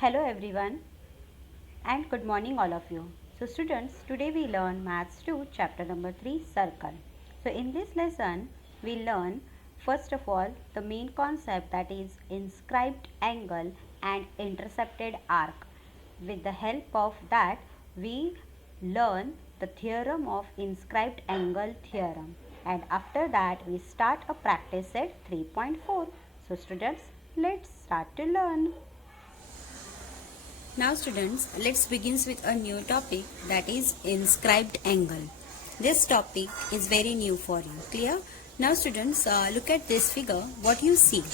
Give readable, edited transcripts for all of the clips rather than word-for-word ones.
Hello everyone and good morning all of you. So students, today we learn Maths 2 chapter number 3 circle. So in this lesson we learn first of all the main concept, that is inscribed angle and intercepted arc. With the help of that we learn the theorem of inscribed angle theorem, and after that we start a practice set 3.4. So students, let's start to learn. Now students, let's begin with a new topic, that is inscribed angle. This topic is very new for you. Clear? Now students, look at this figure. What you see?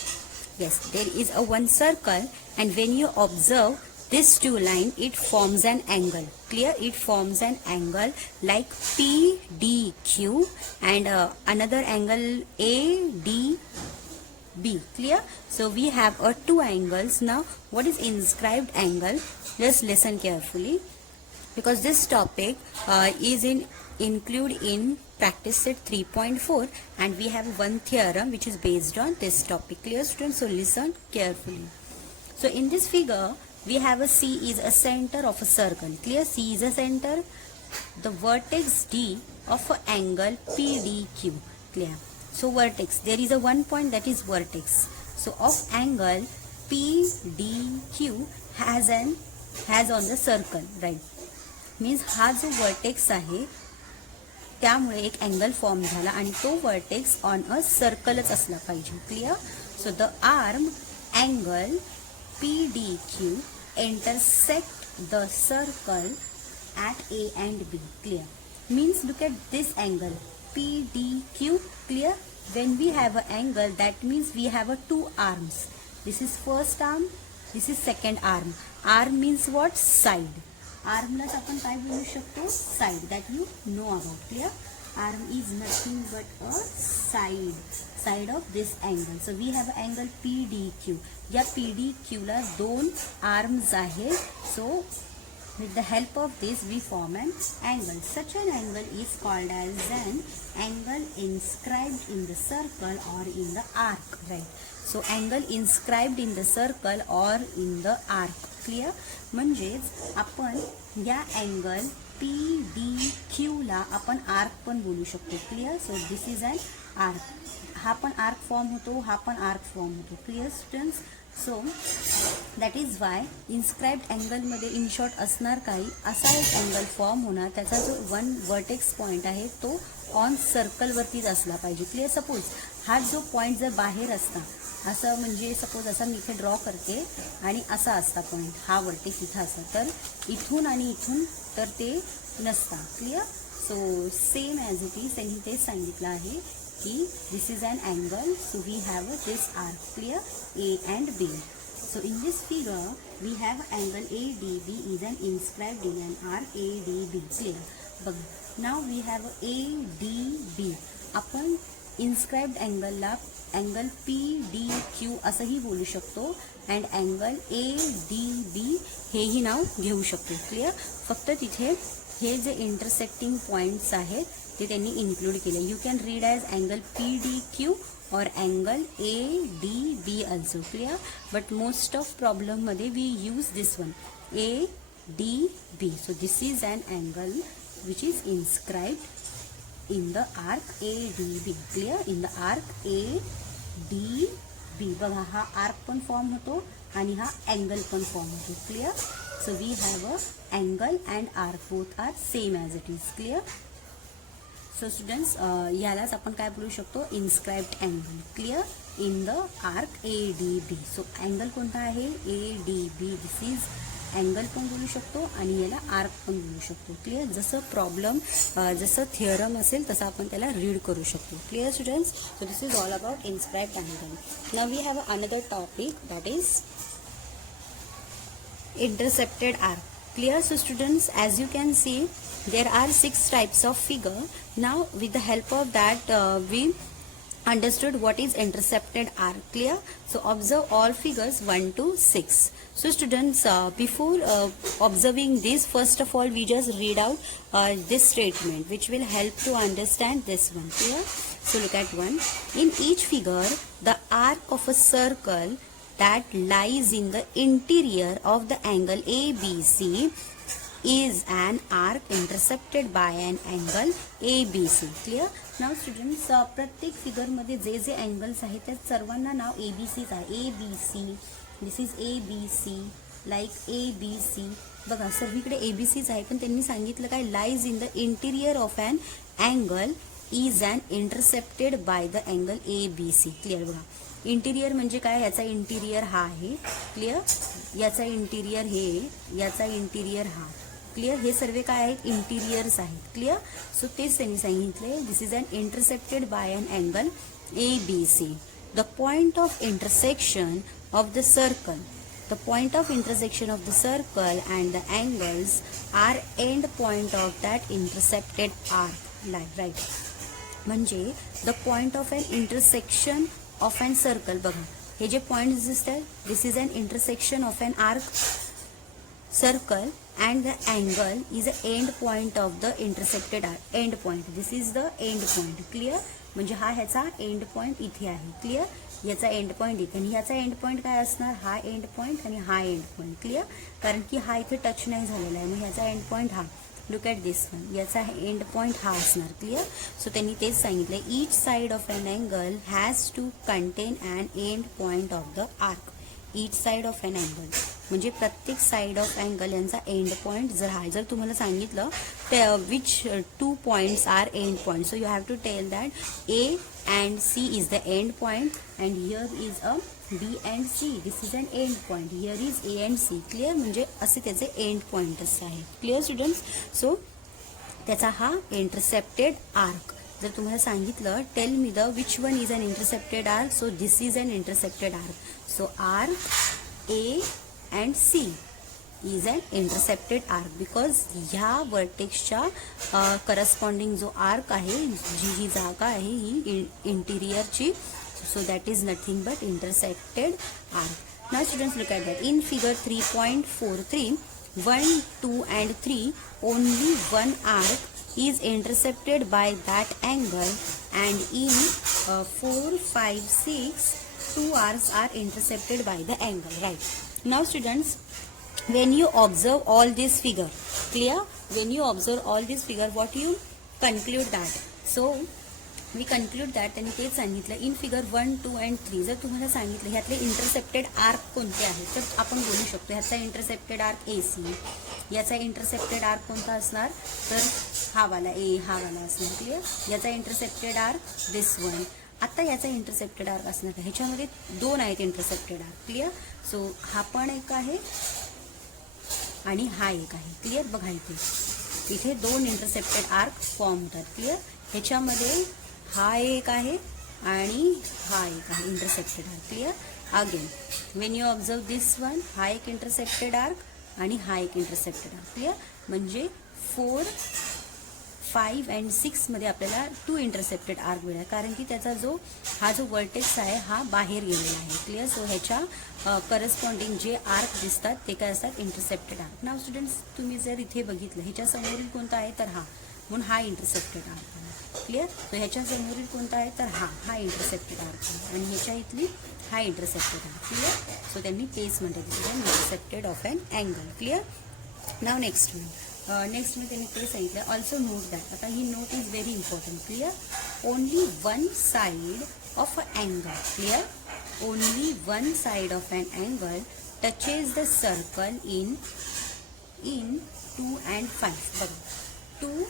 Yes, there is a one circle, and when you observe this two line, it forms an angle. Clear? It forms an angle like PDQ and another angle ADB. Clear? So we have two angles. Now what is inscribed angle? Just listen carefully, because this topic is included in practice set 3.4, and we have one theorem which is based on this topic. Clear students? So listen carefully. So in this figure we have a C is a center of a circle. Clear? C is a center. The vertex D of an angle PDQ. Clear? So vertex, there is a one point, that is vertex. So of angle PDQ has on the circle, right? Means हा जो vertex आहे त्यामुळे एक angle form झाला, आणि तो vertex on a सर्कलच असला पाहिजे. Clear? So the arm angle PDQ intersect the circle at A and B. Clear? Means look at this angle PDQ. Clear? When we have an angle, that means we have a two arms. This is first arm, this is second arm. Arm means what? Side. Armलाच आपण काय बोलू शकतो? Side. That you know about. Clear? Arm is nothing but a side of this angle. So we have angle PDQ. या PDQ ला दोन arms आहेत. So with the help of this we form an angle. Such an angle is called as an angle inscribed in the circle or in the arc, right? So angle inscribed in the circle or in the arc. Clear? म्हणजेच आपण या angle PDQ ला आपण arc पण बोलू शकतो. Clear? So this is an arc. हा पण arc form होतो, हा पण arc form होतो. Clear students? So that is why inscribed angle मध्ये in short असणार काही असा एक angle form होणार, त्याचा जो one vertex point आहे तो on circle वरतीच असला पाहिजे. क्लियर? सपोज हा जो पॉइंट जर बाहेर असता, असं म्हणजे सपोज असा मी इथे ड्रॉ करते आणि असा असता पॉइंट, हा वर्टेक्स इथं असता, तर इथून आणि इथून तर ते नसता. Clear? So same as it is त्यांनी तेच सांगितलं आहे की this is an angle, so we have this arc. Clear? A and B. So in this figure we have angle ADB is an inscribed in an arc ADB. Clear? But now we have ADB. आपण inscribed angle ला angle PDQ असंही बोलू शकतो, and angle ADB हेही नाव घेऊ शकतो. Clear? फक्त तिथे हे जे intersecting points आहेत ते त्यांनी इन्क्लूड केले. You can read as angle PDQ or angle ADB also. Clear? But most of प्रॉब्लेममध्ये we use this one ADB. So this is an angle which is inscribed in the arc ADB. Clear? In the arc ADB. बघा, हा arc पण form होतो आणि हा angle पण form होतो. Clear? So we have a angle and arc, both are same as it is. Clear? So students, यालाच आपण काय बोलू शकतो? Inscribed angle. Clear? In the arc ADB. So angle कोणता आहे? ADB. दिस इज अँगल पण बोलू शकतो आणि याला आर्क पण बोलू शकतो. क्लियर? जसं प्रॉब्लेम जसं थिअरम असेल तसं आपण त्याला रीड करू शकतो. Clear students? So this is all about inscribed angle. Now we have another topic, that is intercepted arc. Clear? So students, as you can see, there are 6 types of figure. Now with the help of that we understood what is intercepted arc. Clear? So observe all figures 1 to 6. So students, before observing this, first of all we just read out this statement which will help to understand this one. Clear? So look at one. In each figure the arc of a circle that lies in the interior of the angle ABC is an arc intercepted by an angle ABC. Clear? Now students, प्रत्येक figure मध्ये जे जे angles आहेत त्या सर्वांना नाव ABCच आहे. ABC, this is ABC, like ABC. बघा सर्वीकडे ABCच आहे, पण त्यांनी सांगितलं काय, lies in the interior of an angle is an intercepted by the angle ABC. Clear? बघा इंटिरियर म्हणजे काय, याचा इंटिरियर हा आहे. क्लिअर? याचा इंटिरियर हे, याचा इंटिरियर हा. क्लिअर? हे सर्व काय आहेत, इंटिरियर्स आहेत. क्लिअर? सो तेच त्यांनी सांगितले, this is an intercepted by an angle ABC. The point of intersection of the circle, the point of intersection of the circle and the angles are end point of that intercepted arc. Right? म्हणजे the point of an intersection of an circle. बघा हे जे points दिसतात, this is an intersection of an arc circle and the angle is the end point of the intercepted arc. End point, this is the end point. Clear? म्हणजे हा ह्याचा end point इथे आहे. Clear? याचा end point इथे, आणि ह्याचा end point काय असणार, हा एंड पॉइंट आणि हा एंड पॉइंट. क्लिअर? कारण की हा इथे टच नाही झालेला आहे, मग ह्याचा एंड पॉइंट हा. लुक ॲट दिस वन, याचा एंड पॉइंट हा असणार. क्लिअर? सो त्यांनी तेच सांगितलं, each side of an angle has to contain an end point of the arc. Each side of an angle म्हणजे प्रत्येक साइड ऑफ अँगल यांचा एंड पॉइंट जर आहे. जर तुम्हाला सांगितलं which 2 points are end point, so you have to tell that A and C is the end point and here is a B and C. This is an end point. Here is A and C. Clear? म्हणजे असे त्याचे end points आहे. Clear students? So त्याचा हा intercepted arc. जर तुम्हाला सांगितलं, tell me the which one is an intercepted arc, so this is an intercepted arc. So arc A and C is an intercepted arc because ह्या वर्टेक्सच्या corresponding जो arc आहे, जी जागा आहे ही इंटिरियरची, so that is nothing but intercepted arc. Now students look at that. In figure 3.43, 1, 2 and 3 only one arc is intercepted by that angle and in 4, 5, 6 2 arcs are intercepted by the angle. Right? Now students, when you observe all this figure, clear? When you observe all this figure, what you conclude that? So we conclude that त्यांनी तेच सांगितलं, in figure 1, 2 and 3 जर तुम्हाला सांगितलं ह्यातले intercepted arc कोणते आहेत, तर आपण बोलू शकतो ह्याचा इंटरसेप्टेड आर्क AC, याचा इंटरसेप्टेड आर्क कोणता असणार, तर हा वाला A, हा वाला असणार. क्लिअर? याचा इंटरसेप्टेड आर्क दिस वन. आता याचा इंटरसेप्टेड आर्क असणार, ह्याच्यामध्ये 2 आहेत इंटरसेप्टेड आर्क. क्लिअर? सो हा पण एक आहे आणि हा एक आहे. क्लिअर? बघा इथे 2 इंटरसेप्टेड आर्क फॉर्म होतात. क्लिअर? ह्याच्यामध्ये हा एक आहे आणि हा एक आहे intercepted arc. Clear? Again when you observe this one, हा एक इंटरसेप्टेड आर्क आणि हा एक इंटरसेप्टेड आर्क. क्लिअर? म्हणजे 4, 5 and 6 मध्ये आपल्याला 2 इंटरसेप्टेड आर्क मिळाला, कारण की त्याचा हा जो वर्टेक्स आहे हा बाहेर गेलेला आहे. क्लिअर? सो ह्याच्या करस्पॉन्डिंग जे आर्क दिसतात ते काय असतात, इंटरसेप्टेड आर्क. नाव स्टुडंट्स, तुम्ही जर इथे बघितलं, ह्याच्या समोरील कोणता आहे, तर हा, म्हणून हा इंटरसेप्टेड आर्क आहे. क्लिअर? तर ह्याच्या समोरील कोणता आहे, तर हा इंटरसेप्टेड आर्क आहे, आणि ह्याच्या इथली हा इंटरसेप्टेड आर्क. क्लिअर? सो त्यांनी तेच म्हणतात, intercepted of an angle. Clear? Now next one. Next मध्ये त्यांनी ते सांगितलं, ऑल्सो नोट दॅट. आता ही note is very important. Clear? Only one side of a angle. Clear? Only one side of an angle touches the circle in 2 and 5. बघा 2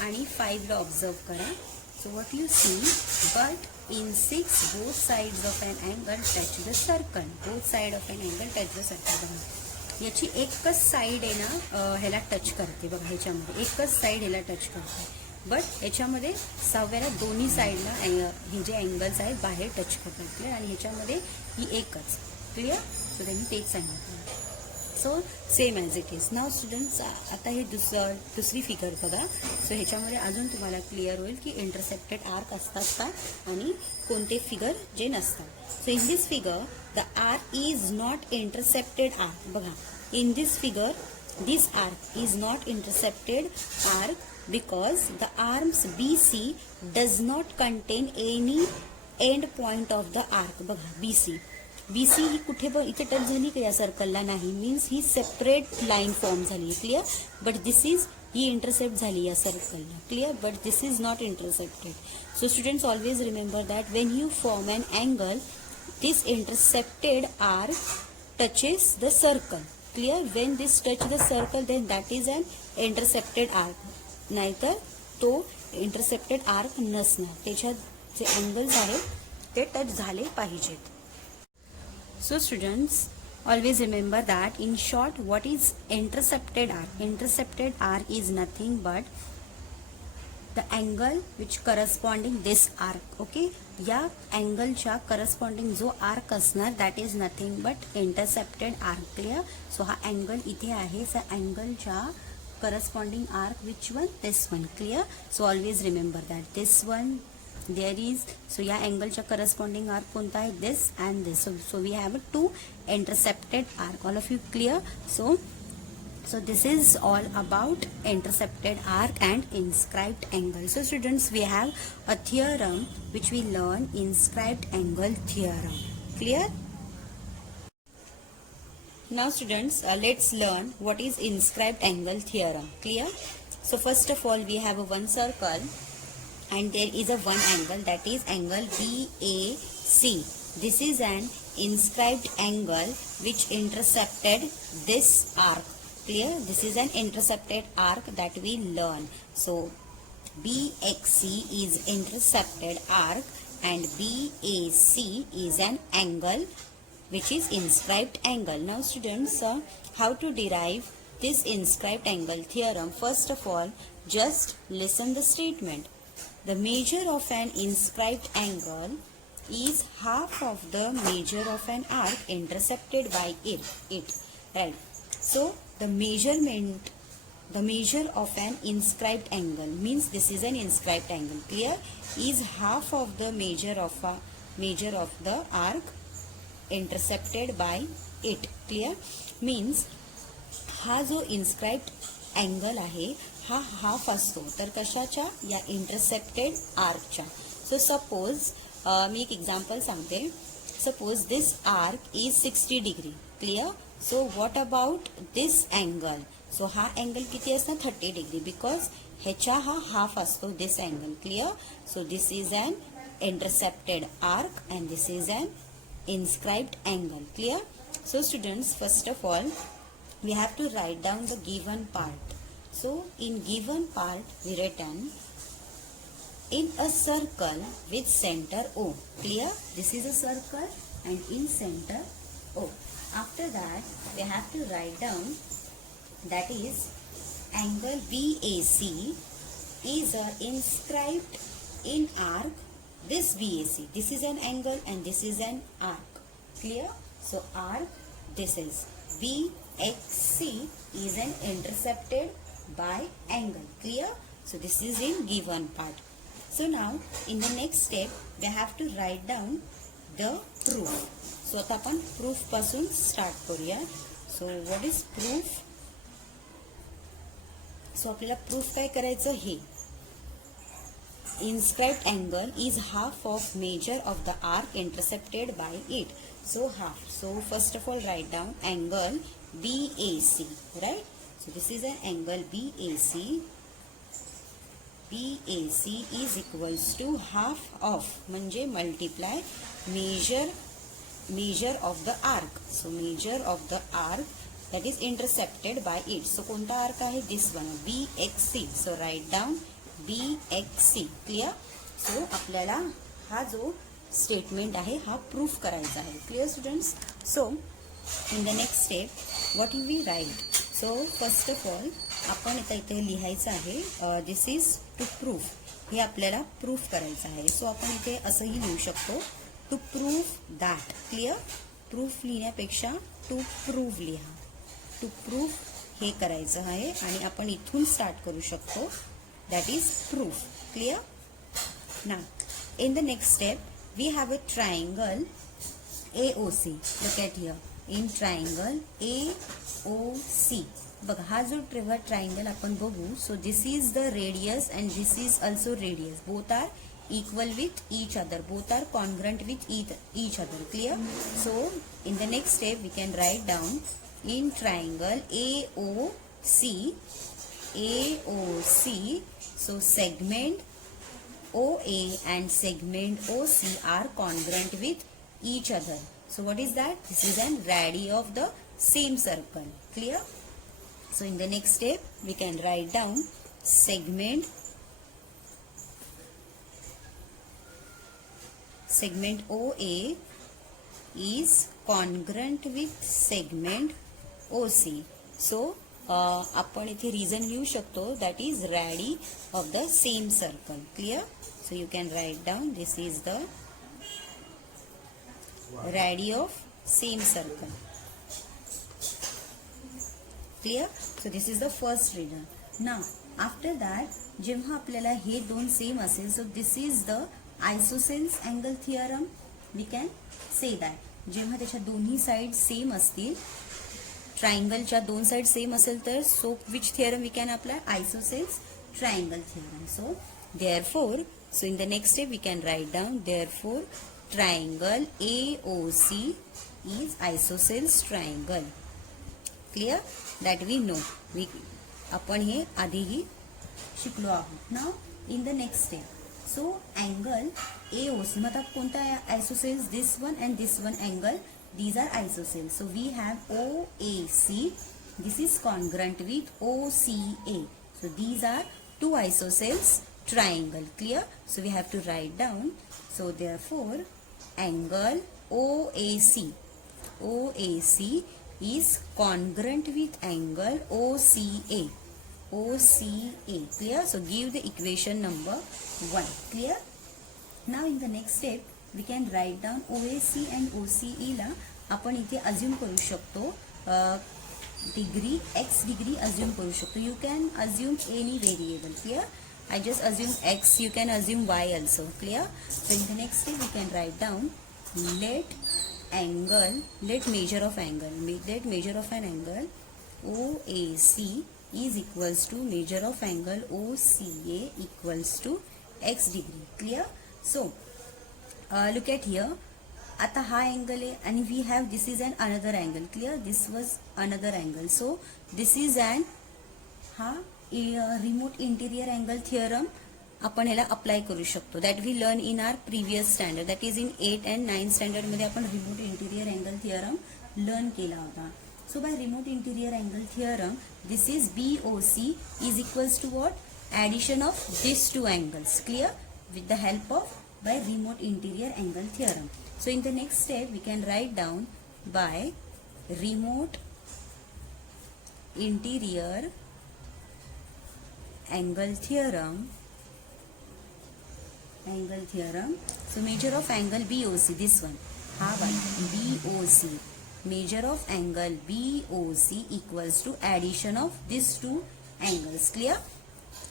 आणि 5 ला observe करा. So what you see, but in 6 both sides of an angle touch the circle. Both side of an angle touch the circle. बघा याची एकच side आहे ना, ह्याला टच करते. बघा ह्याच्यामध्ये एकच साईड ह्याला टच करते, बट याच्यामध्ये 6व्याला दोन्ही साईडला हे जे अँगल्स आहेत बाहेर टच करतात. क्लिअर? आणि ह्याच्यामध्ये ही एकच. क्लिअर? सो त्यांनी तेच सांगितलं. So same as it is. Now students, आता हे दुसरी फिगर बघा. सो ह्याच्यामध्ये अजून तुम्हाला क्लिअर होईल की इंटरसेप्टेड आर्क असतात का आणि कोणते फिगर जे नसतात. So in this figure the arc is not intercepted arc. बघा in this figure this arc is not intercepted arc because the arms BC does not contain any end point of the arc. बघा BC BC ही कुठे पण इथे touch झाली का या सर्कलला? नाही. मीन्स ही सेपरेट लाईन फॉर्म झाली. क्लिअर? बट दिस इज ही इंटरसेप्ट झाली या सर्कलला. Clear? But this is not intercepted. So students always remember that when you form an angle, this intercepted arc touches the circle. Clear? When this touch the circle, then that is an intercepted arc. नाहीतर तो intercepted arc नसणार. त्याच्यात जे angles आहेत ते touch झाले पाहिजेत. So students always remember that in short what is intercepted arc? Intercepted arc is nothing but the angle which corresponding this arc. Okay, या अँगलच्या करस्पॉन्डिंग जो आर्क असणार that is nothing but intercepted arc. Clear? So हा angle इथे आहे. So अँगलच्या corresponding arc which one? This one. Clear? So always remember that this one there is. So या अँगलच्या करस्पॉन्डिंग आर्क कोणता आहे? This and this. So we have to intercepted arc. All of you clear? So this is all about intercepted arc and inscribed angle. So students, we have a theorem which we learn, inscribed angle theorem. Clear? Now students, let's learn what is inscribed angle theorem. Clear? So first of all, we have a one circle and there is a one angle, that is angle BAC. This is an inscribed angle which intercepted this arc. Clear? This is an intercepted arc that we learn. So BXC is intercepted arc and BAC is an angle which is inscribed angle. Now students, how to derive this inscribed angle theorem? First of all, just listen the statement. The measure of an inscribed angle is half of the measure of an arc intercepted by it. Right? So the measure of an inscribed angle means this is an inscribed angle. Clear? Is half of the measure of the arc intercepted by it. Clear? Means हा जो inscribed angle आहे हा half असतो. तर कशाच्या? या intercepted आर्कच्या. So suppose मी एक example सांगते. Suppose this arc is 60 degree. Clear? So what about this angle? So हा अँगल किती असणार? 30 डिग्री. बिकॉज ह्याच्या हा हाफ असतो this angle. Clear? So this is an intercepted arc and this is an inscribed angle. Clear? So students, first of all we have to write down the given part. So in given part we written in a circle with center O. Clear? This is a circle and in center O. After that we have to write down that is angle BAC is inscribed in arc this BAC. This is an angle and this is an arc. Clear? So arc, this is BXC is an intercepted by angle. Clear? So this is in given part. So now in the next step we have to write down the proof. So आता आपण proof पासून start करूया. So what is proof? So आपल्याला proof काय करायचं? हे inscribed angle is half of measure of the arc intercepted by it. So half. So first of all write down angle BAC, right? So this is an angle BAC. BAC is equals to half of म्हणजे multiply measure of the arc. So measure of the arc that is intercepted by it. So कोणता arc आहे? This one, BXC. So write down BXC. Clear? So आपल्याला हा जो statement आहे हा proof करायचा आहे. Clear students? So in the next step what you we write? So first of all आपण इथे लिहायचं आहे दिस इज टू प्रूफ. हे आपल्याला प्रूफ करायचं आहे. सो आपण इथे असंही लिहू शकतो to proof that. Clear? Proof लिहिण्यापेक्षा टू प्रूव्ह लिहा. टू प्रूफ हे करायचं आहे आणि आपण इथून स्टार्ट करू शकतो. That is proof. क्लिअर? ना in the next step we have a triangle AOC. Look at here. In triangle AOC. बघा हा जो ट्रायंगल आपण बघू. So this is the radius and this is also radius. Both are equal with each other, both are congruent with each other. Clear? So in the next step we can write down in triangle AOC, so segment OA and segment OC are congruent with each other. So what is that? This is an radii of the same circle. Clear? So in the next step we can write down segment OA is congruent with segment OC. So आपण इथे reason लिहू शकतो, that is radii of the same circle. Clear? So you can write down this is the radii of same circle. Clear? So this is the first reason. Now after that जेव्हा आपल्याला हे दोन same असेल, so this is the isosceles angle theorem. We can say that जेव्हा त्याच्या दोन्ही side same असतील, ट्रायंगलच्या दोन side same असेल तर so which theorem we can apply? Isosceles triangle theorem. So therefore, so in the next step we can write down, therefore triangle AOC is isosceles triangle. Clear? That we know. आपण हे आधीही शिकलो आहोत. Now in the next step, so angle AOC मतलब कोणता isosceles? This one and this one angle, these are isosceles. So we have OAC, this is congruent with OCA. So these are two isosceles triangle. Clear? So we have to write down, so therefore angle OAC is congruent with angle OCA. Clear? So give the equation number 1. Clear? Now in the next step we can write down OAC and OCE ला आपण इथे assume करू शकतो degree x degree assume करू शकतो. You can assume any variable. Clear? I just assume x, you can assume y also. Clear? So in the next step we can write down let measure of an angle OAC is equals to measure of angle OCA equals to x degree. Clear? So look at here, आता हा angle आहे and we have this is an another angle. Clear? This was another angle. So this is an हा remote interior angle theorem आपण ह्याला apply करू शकतो. That we learn in our previous standard, that is in 8 and 9 standard मध्ये आपण remote interior angle theorem learn केला होता. So by remote interior angle theorem, this is BOC is equals to what? Addition of these two angles. Clear? With the help of by remote interior angle theorem. So in the next step we can write down by remote interior angle theorem. So measure of angle BOC, this one, ha one, BOC, measure of angle BOC equals to addition of these two angles. Clear?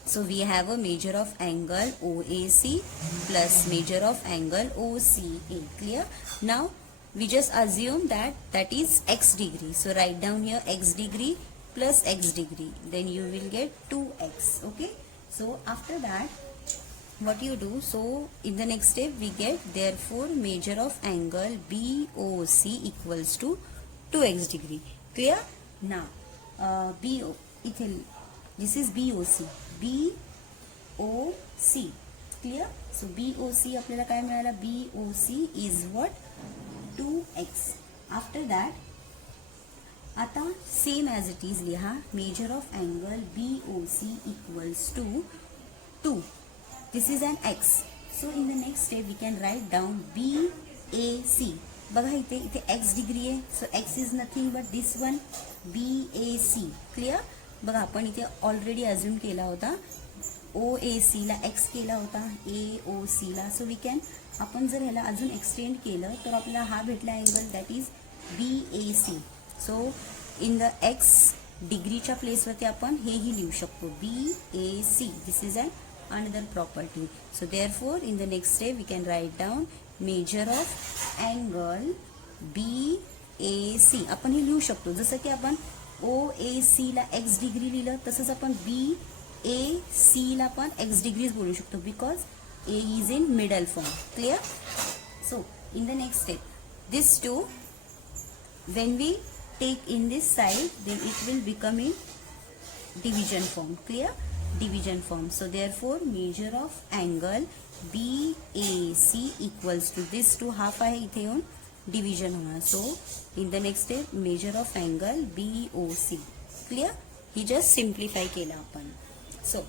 So we have a measure of angle OAC plus measure of angle OCA. Clear? Now we just assume that is x degree. So write down here x degree plus x degree, then you will get 2x. Okay? So after that what you do, so in the next step we get therefore measure of angle BOC equals to 2x degree. Clear? Now this is BOC. Clear? So BOC आपल्याला काय मिळाला? BOC is what? 2x. After that आता same as it is लिहा, measure of angle BOC equals to 2. This is an x. So in the next step we can write down BAC. बघा इथे x degree आहे, so x is nothing but this one BAC. Clear? बघा आपण इथे already assume केला होता, OAC ला x केला होता, AOC ला. सो वी कॅन आपण जर ह्याला अजून एक्सटेंड केलं तर आपल्याला हा भेटला angle that is BAC. So in the x डिग्रीच्या प्लेसवरती आपण हेही लिहू शकतो BAC. This is an another property. So therefore in the next step we can write down measure of angle BAC. आपण हे लिहू शकतो जसं की आपण OAC ला x डिग्री लिहिलं तसंच आपण BAC ला पण x डिग्रीज बोलू शकतो, because A is in middle form. Clear? So in the next step, this 2, when we take in this side, then it will become in division form. Clear? Division form. So therefore measure of angle BAC equals to this 2 half आहे इथे येऊन division होणार. So in the next step measure of angle BOC. Clear? He just simplify केला आपण. So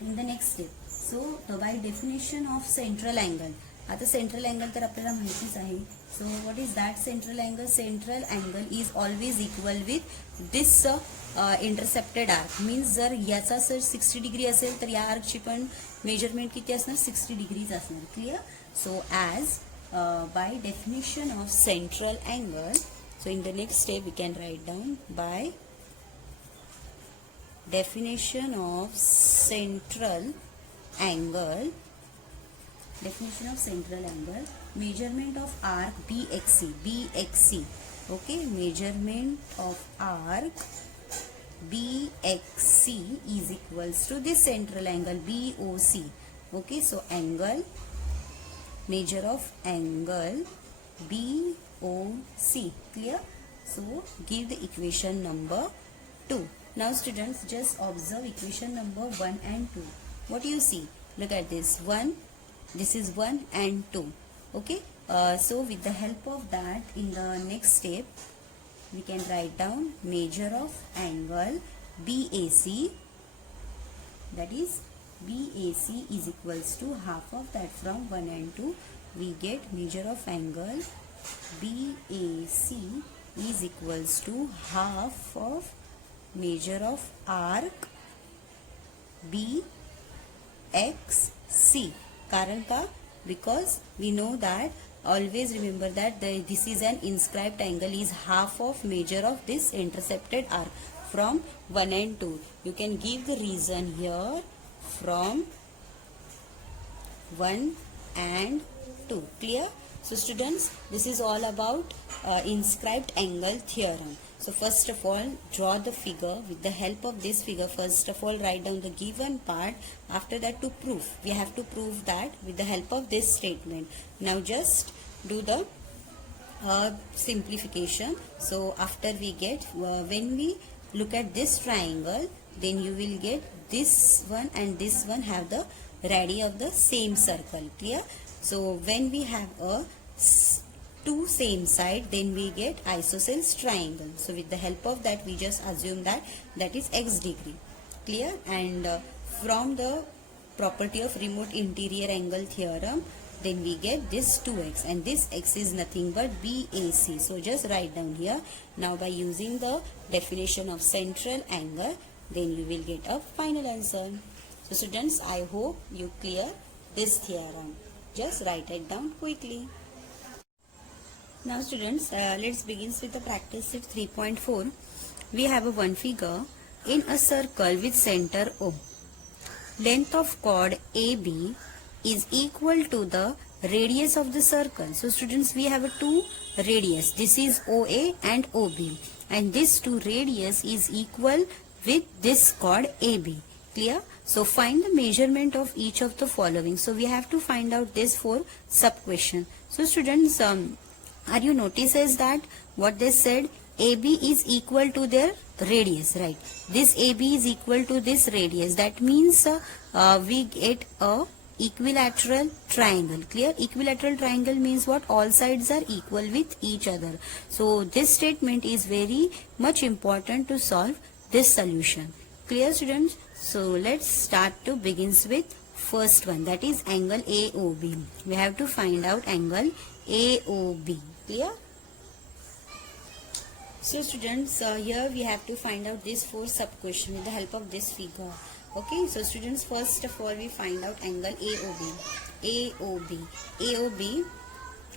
in the next step, so by definition of central angle, आता central angle तर आपल्याला माहितीच आहे. So what is that central angle? Central angle is always equal with this intercepted arc. Means जर याचा sir 60 degree असेल तर या आर्कची पण मेजरमेंट किती असणार? 60 डिग्रीज असणार. Clear? So as by definition of central angle, so in the next step we can write down by definition of central angle, measurement of arc BXC, okay, measurement of arc BXC is equals to this central angle BOC. Okay, so angle, measure of angle BOC. Clear? So give the equation number 2. Now students, just observe equation number 1 and 2. What do you see? Look at this 1, this is 1 and 2. Okay, so with the help of that, in the next step we can write down measure of angle BAC, that is BAC is equals to half of that. From 1 and 2 we get measure of angle BAC is equals to half of measure of arc BXC. कारण का? Because we know that, always remember that this is an inscribed angle is half of measure of this intercepted arc from 1 and 2. You can give the reason here from 1 and 2. Clear? So students, this is all about inscribed angle theorem. So first of all, draw the figure. With the help of this figure, first of all write down the given part. After that, to prove, we have to prove that with the help of this statement. Now just do the simplification. So after we get, when we look at this triangle, then you will get this one and this one have the radii of the same circle. Clear? So when we have a two same side, then we get isosceles triangle. So with the help of that, we just assume that that is x degree. Clear? And from the property of remote interior angle theorem, then we get this 2x, and this x is nothing but BAC. So just write down here. Now by using the definition of central angle, then you will get a final answer. So students, I hope you clear this theorem. Just write it down quickly. Now students, let's begin with the practice set 3.4. We have one figure in a circle with center O. Length of chord AB is equal to the radius of the circle. So students, we have two radius. This is OA and OB, and this two radius is equal with this chord AB. Clear? So find the measurement of each of the following. So we have to find out this for sub question. So students, are you notices that what they said, AB is equal to their radius, right? This AB is equal to this radius. That means we get a equilateral triangle. Clear? Equilateral triangle means what? All sides are equal with each other. So this statement is very much important to solve this solution. Clear students? So let's start to begins with first one, that is angle AOB. We have to find out angle AOB. Clear? So students, here we have to find out this four sub question with the help of this figure. Okay, so students, first of all we find out angle AOB. AOB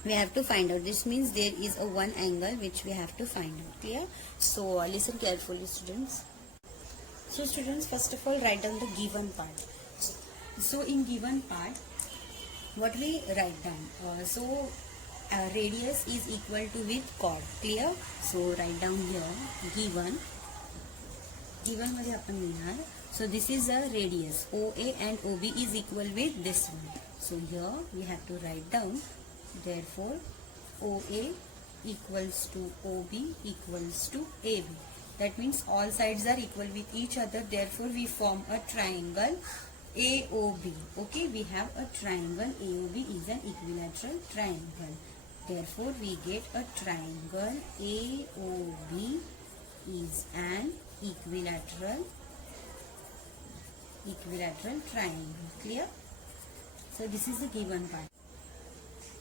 we have to find out. This means there is a one angle which we have to find out. Clear? So listen carefully students. So students, first of all write down the given part. So in given part, what we write down? Radius is equal to with chord. Clear? So write down here given मध्ये आपण लिहिणार So this is a radius. OA and OB is equal with this one. So here we have to write down. Therefore, OA equals to OB equals to AB. That means all sides are equal with each other. Therefore, we form a triangle AOB. Okay, we have a triangle. AOB is an equilateral triangle. Therefore, we get a triangle AOB is an equilateral triangle. Clear? So this is the given part.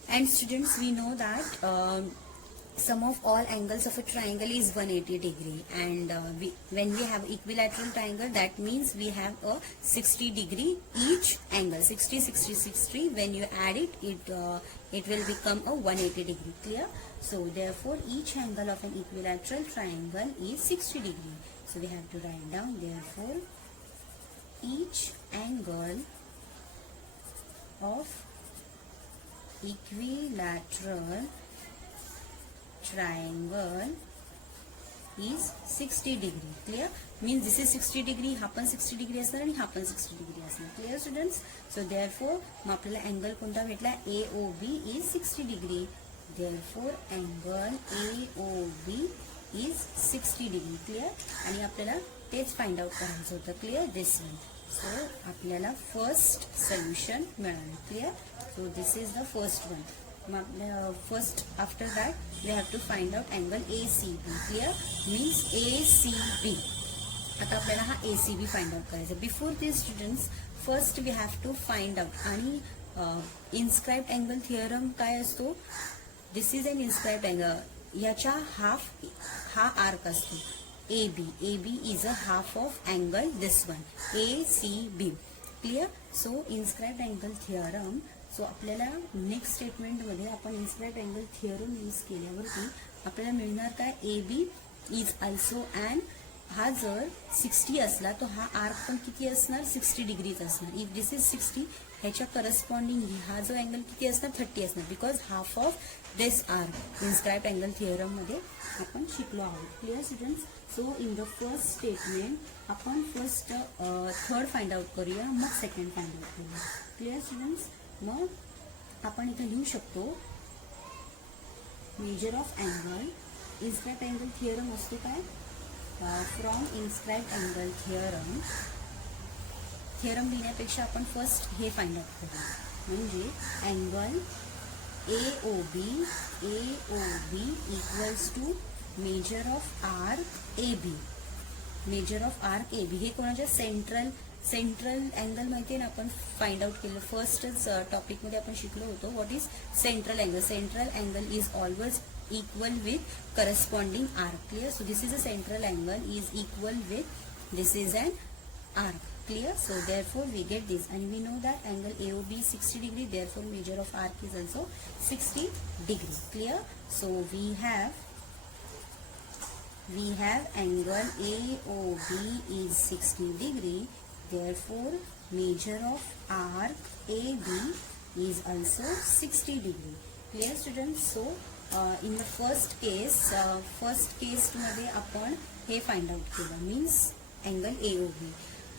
And students, we know that sum of all angles of a triangle is 180 degree, and when we have equilateral triangle, that means we have a 60 degree each angle. 60, 60, 60. When you add it, it will become a 180 degree. Clear? So therefore, each angle of an equilateral triangle is 60 degree. So we have to write down, therefore, each angle of equilateral triangle is 60 degree. Clear? Means this is 60 degree, हा पण 60 degree असणार आणि हा पण 60 degree असणार. Clear students? So therefore मग आपल्याला angle कोणता भेटला? AOB is 60 degree. Therefore angle AOB is 60 degree. Clear? आणि आपल्याला तेच फाइंड आउट करायचं होतं. क्लिअर? This one. सो आपल्याला फर्स्ट सोल्युशन मिळालं. Clear? So this is the first one. First, after that, we have to find out angle ACB. Clear? Means ACB. आता आपल्याला हा ACB find out करायचा. Before this, students, first we have to find out. आणि inscribed angle theorem काय असतो? This is an inscribed angle. याच्या half हा arc असतो. AB. AB is a half of angle this one. ACB. Clear? So inscribed angle theorem. सो आपल्याला next स्टेटमेंटमध्ये आपण inscribed angle theorem use केल्यावरती आपल्याला मिळणार काय? AB इज ऑल्सो अँड हा जर 60 असला तर हा आर्क पण किती असणार? 60 डिग्रीज असणार. इफ दिस इज 60, ह्याच्या करस्पॉन्डिंगली हा जो अँगल किती असणार? 30 असणार. Because half of this arc inscribed angle theorem मध्ये आपण शिकलो आहोत. Clear students? So in the first statement आपण फर्स्ट थर्ड फाइंड आउट करूया, मग सेकंड फाइंड आउट करूया. Clear students? मग आपण इथे लिहू शकतो measure of angle. Inscribed angle theorem असतो काय? फ्रॉम इन्स्क्राइब्ड अँगल थिअरम लिहिण्यापेक्षा आपण फर्स्ट हे फाइंड आउट करूया. म्हणजे angle AOB equals to measure of arc AB. Major of arc AB हे कोणाच्या? सेंट्रल अँगल माहिती आहे ना, आपण फाइंड आउट केलं फर्स्टच टॉपिकमध्ये आपण शिकलो होतो. What is central angle? Central angle is always equal with corresponding arc. Clear? So this is a central angle is equal with this is an arc. Clear? So therefore we get this, and we know that angle AOB is 60 degree. Therefore measure of arc is also 60 degree. Clear? So we have angle AOB is 60 degree. Therefore measure of arc AB is also 60 degree. Clear students? So in the first case मध्ये आपण हे find out केलं, means angle AOB.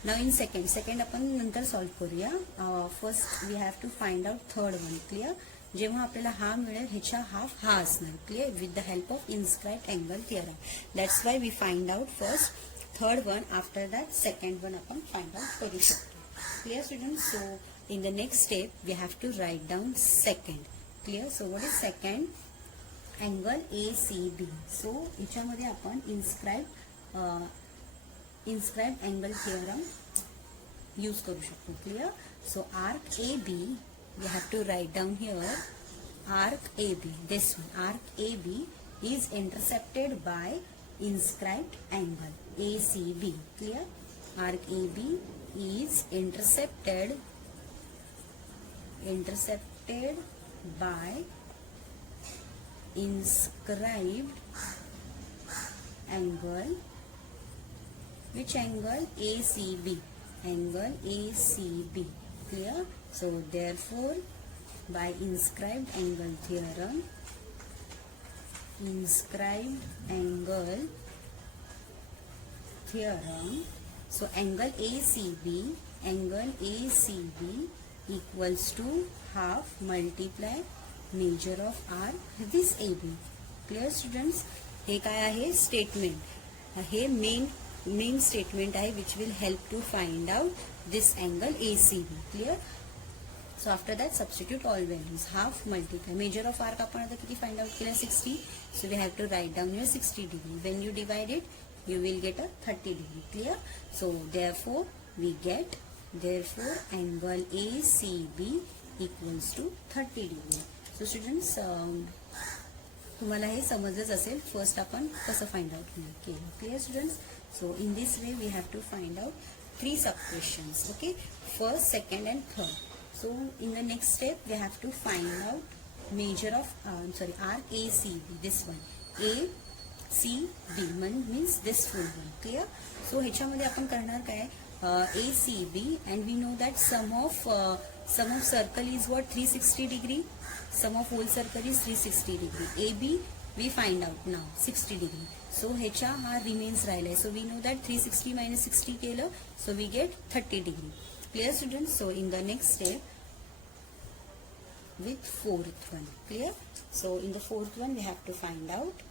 Now in second आपण नंतर solve करूया. First we have to find out third one. Clear? जेव्हा आपल्याला हा मिळेल ह्याच्या हाफ हा असणार. Clear? With the help of inscribed angle theorem. That's why we find out first third one. After that second one आपण find out करू शकतो. Clear students? So in the next step we have to write down second. Clear? So what is second? Angle ACB. सो ह्याच्यामध्ये आपण inscribed angle theorem use करू शकतो. Clear? So arc AB, we have to write down here arc AB. This one, arc AB is intercepted by inscribed angle ACB. Clear? Arc AB is intercepted by inscribed angle. Which angle? ACB. Angle ACB. Clear? So therefore by inscribed angle theorem, inscribed angle theorem, So angle ACB equals to half multiply measure of arc this AB. Clear students? हे काय आहे statement, हे main statement आहे which will help to find out this angle ACB. Clear? So after that substitute all values. Half multiply measure of arc आपण आता किती find out केलं 60. So we have to write down your 60 degree. When you divide it you will get a 30 degree. Clear? So therefore we get angle ACB equals to 30 degree. So students तुम्हाला हे समजलंच असेल first आपण कसं find out केलं. Clear students? So in this way we have to find out 3 sub questions. Okay, first, second and third. So in the next step we have to find out measure of arc ACB, this one ACB means this full one. Clear? So ह्याच्यामध्ये आपण करणार काय, ACB and we know that sum of circle is what, 360 degree. Sum of whole circle is 360 degree. AB we find out now 60 degree. So ह्याच्या हा remains राहिलाय. So we know that 360 minus 60 केलं, so we get 30 degree. Clear students? So in the next step with fourth one. Clear? So in the fourth one we have to find out.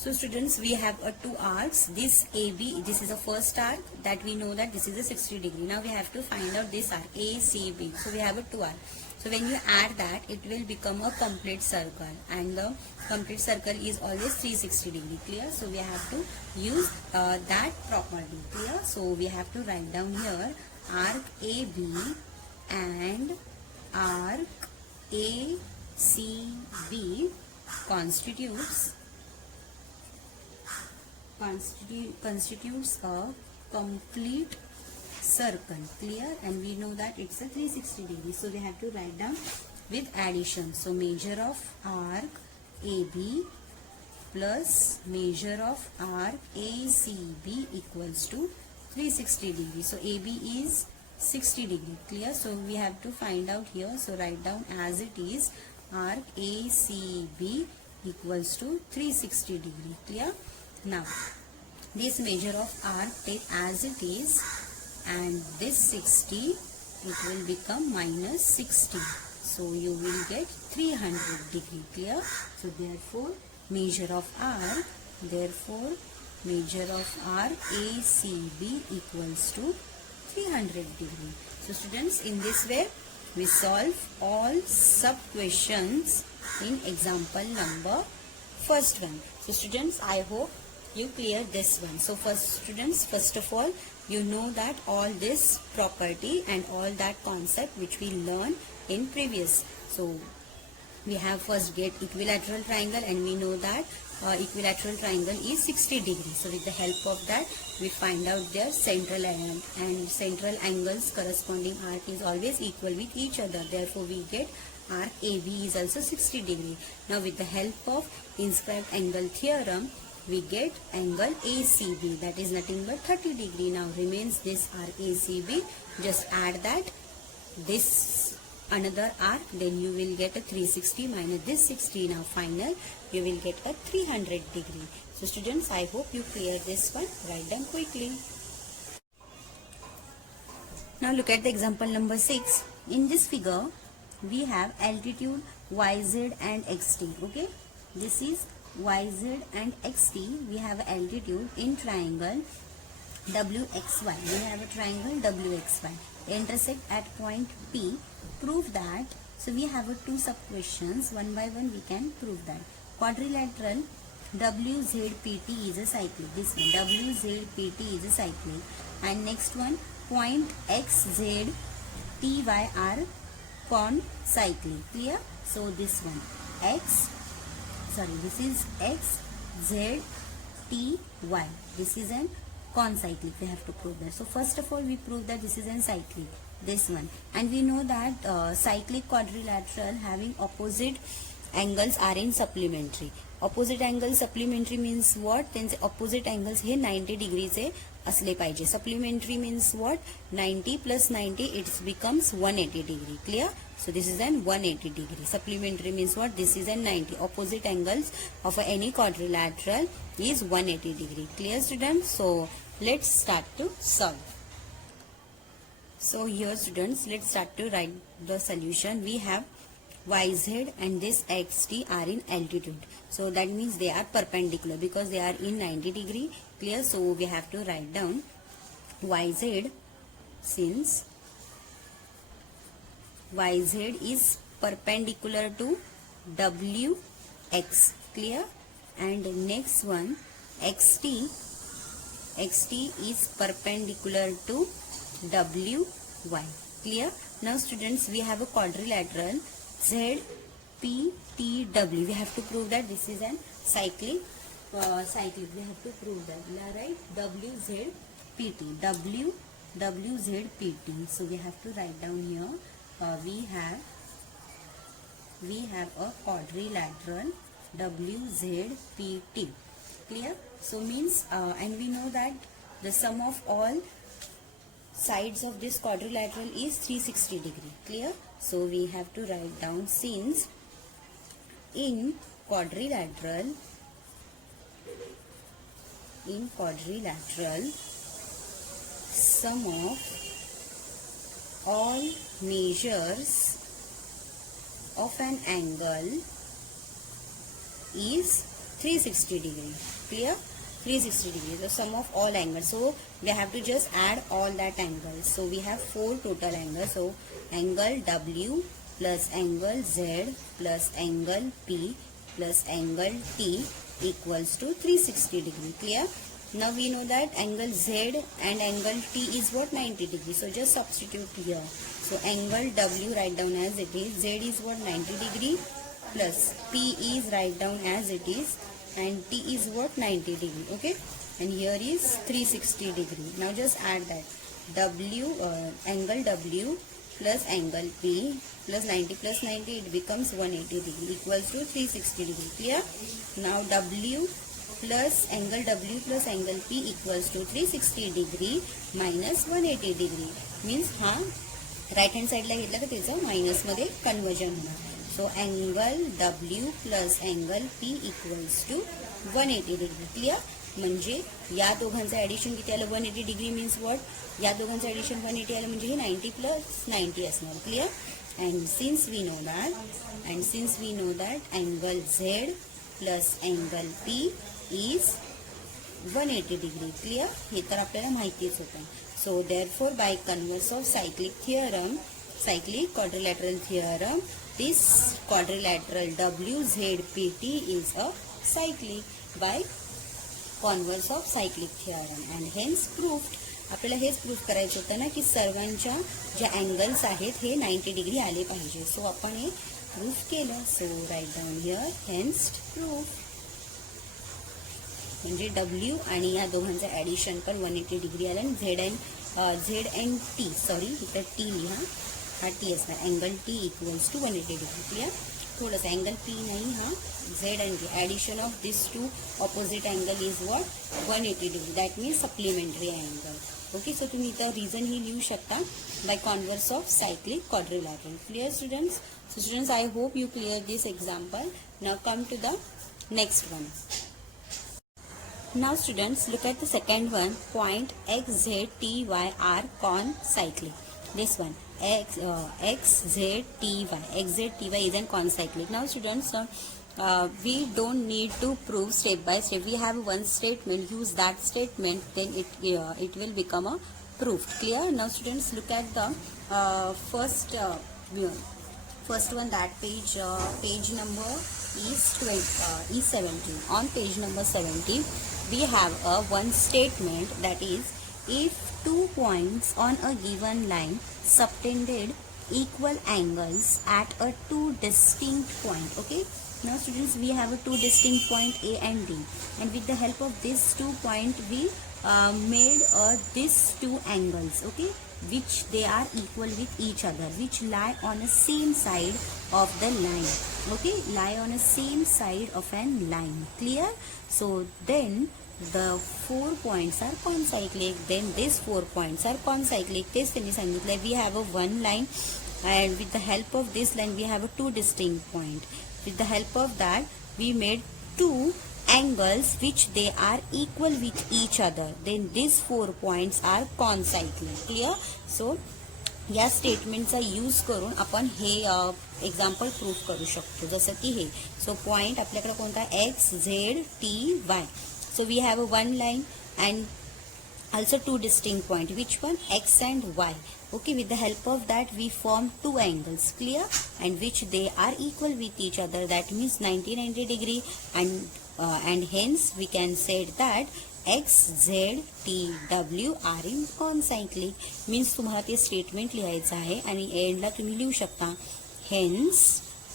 So students, we have 2 arcs. This AB, this is the first arc that we know that this is a 60 degree. Now we have to find out this arc ACB. So we have a 2 arc. So when you add that, it will become a complete circle, and the complete circle is always 360 degree. Clear? So we have to use that property. Clear? So we have to write down here arc AB and arc ACB constitutes a complete circle. Clear? And we know that it's a 360 degree. So we have to write down with addition. So measure of arc AB plus measure of arc ACB equals to 360 degree. So AB is 60 degree. Clear? So we have to find out here. So write down as it is, arc ACB equals to 360 degree. Clear? Now this measure of arc take as it is, and this 60 it will become minus 60. So you will get 300 degree. Clear? So therefore measure of arc ACB equals to 300 degree. So students, in this way we solve all sub questions in example number first one. So students, I hope you clear this one. So first of all, you know that all this property and all that concept which we learned in previous. So we have first get equilateral triangle, and we know that equilateral triangle is 60 degrees. So with the help of that we find out their central and central angles corresponding arc is always equal with each other. Therefore we get arc AB is also 60 degree. Now with the help of inscribed angle theorem we get angle ACB, that is nothing but 30 degree. Now remains this arc ACB. Just add that this another arc, then you will get a 360 minus this 60. Now final you will get a 300 degree. So students, I hope you clear this one. Write them quickly. Now look at the example number 6. In this figure we have altitude YZ and XT. Okay, this is YZ and XT. We have altitude in triangle WXY. We have a triangle WXY. Intersect at point P. Prove that. So we have 2 sub questions. One by one we can prove that. Quadrilateral WZPT is a cyclic. This one WZPT is a cyclic. And next one, point XZTY are concyclic. Clear? So this one this is XZTY. This is an concyclic. We have to prove that. So first of all we prove that this is an cyclic, this one, and we know that cyclic quadrilateral having opposite angles are in supplementary. Opposite angle supplementary means what, त्यांचे opposite angles हे 90 डिग्रीचे असले पाहिजे. Supplementary means what, 90 + 90 it's becomes 180 degree. Clear? So this is an 180 degree. Supplementary means what? This is an 90. Opposite angles of any quadrilateral is 180 degree. Clear, students? So let's start to solve. So here, students, let's start to write the solution. We have YZ and this XT are in altitude. So that means they are perpendicular because they are in 90 degree. Clear? So we have to write down YZ, since YZ is perpendicular to WX. Clear? And next one, XT is perpendicular to WY. Clear? Now students, we have a quadrilateral ZPTW. We have to prove that this is an cyclic. We have to prove that, right? WZPT. WZPT. So we have to write down here. We have a quadrilateral WZPT. Clear? So means and we know that the sum of all sides of this quadrilateral is 360 degree. Clear? So we have to write down, since in quadrilateral sum of all measures of an angle is 360 degree. Clear? 360 degree, the sum of all angles. So we have to just add all that angles. So we have 4 total angles. So angle W plus angle Z plus angle P plus angle T equals to 360 degree. Clear? Now we know that angle Z and angle T is what, 90 degree. So just substitute here. So angle W write down as it is, Z is what, 90 degree, plus P is write down as it is, and T is what, 90 degree. Okay, and here is 360 degree. Now just add that angle W plus angle P plus 90 plus 90, it becomes 180 degree equals to 360 degree. Clear? Now W plus angle W plus angle P equals to 360 degree minus 180 degree. Means right hand साईडला घेतला तर त्याचं मायनसमध्ये conversion होणार. So angle W plus angle P equals to 180 degree. Clear? म्हणजे या दोघांचं addition किती आलं, 180 डिग्री मीन्स वॉट, या दोघांचं ॲडिशन 180 आलं म्हणजे हे 90 + 90 असणार. Clear? And since we know that angle Z plus angle P is 180 degree. Clear? हे तर आपल्याला माहितीच होतं. So therefore, by converse of cyclic quadrilateral theorem, this quadrilateral WZPT is a cyclic by converse of cyclic theorem, and hence proved. आपल्याला हेच proof करायचं होतं ना की सर्वांच्या ज्या अँगल्स आहेत हे 90 डिग्री आले पाहिजे. सो आपण हे प्रूफ केलं. So write down here, hence proof. म्हणजे W आणि या दोघांचं ॲडिशन पण 180 डिग्री आलं. आणि Z अँड T, सॉरी इथं T लिहा, हा T असणार. Angle T equals to 180 degree. Clear? थोडंसं अँगल P नाही, हा Z and T. Addition of this two opposite angle is what, 180 degree. That means supplementary angle. Okay, so तुम्ही इथं reason ही लिहू शकता, by converse of cyclic quadrilateral. Clear students? So students, I hope you clear this example. Now come to the next one. Now students, look at the second one. Point X, Z, T, Y are concyclic. This one, X, Z, T, Y. X, Z, T, Y is an concyclic. Now students, we don't need to prove step by step. We have one statement. Use that statement, then it will become a proof. Clear? Now students, look at the first one. That page number is 17. On page number 17. We have one statement, that is, if 2 points on a given line subtended equal angles at a 2 distinct point. Okay, Now students, we have a two distinct point A and D, and with the help of this 2 point we made these two angles, okay, which they are equal with each other, which lie on the same side of the line, okay, lie on the same side of an line. Clear? So then the 4 points are concyclic, then these 4 points are concyclic. तेच त्यांनी सांगितलं. We have a one line, and with the help of this line we have a two distinct point. With the help of that we made two angles which they are equal with each other, then these 4 points are concyclic. Clear? So या स्टेटमेंटचा use करून आपण हे example proof करू शकतो, जसं की हे. सो point आपल्याकडे कोणता, X Z T Y. So we have a one line and also two distinct point, which one, x and y. Okay, with the help of that we form two angles. Clear? And which they are equal with each other, that means 90 degree, and hence we can say that x z t w are in concyclic. Means तुम्हाला ते statement लिहायचं आहे आणि एंडला तुम्ही लिहू शकता hence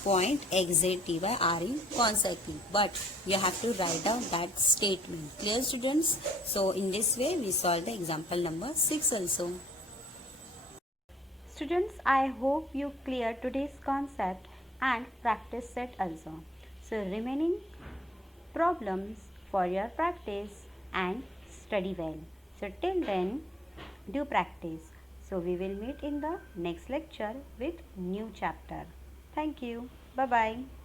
point x z t y are in concyclic, but you have to write down that statement. Clear students? So in this way we solve the example number 6 also. Students, I hope you clear today's concept and practice set also. So remaining problems for your practice and study well. So till then do practice. So we will meet in the next lecture with new chapter. Thank you. Bye bye.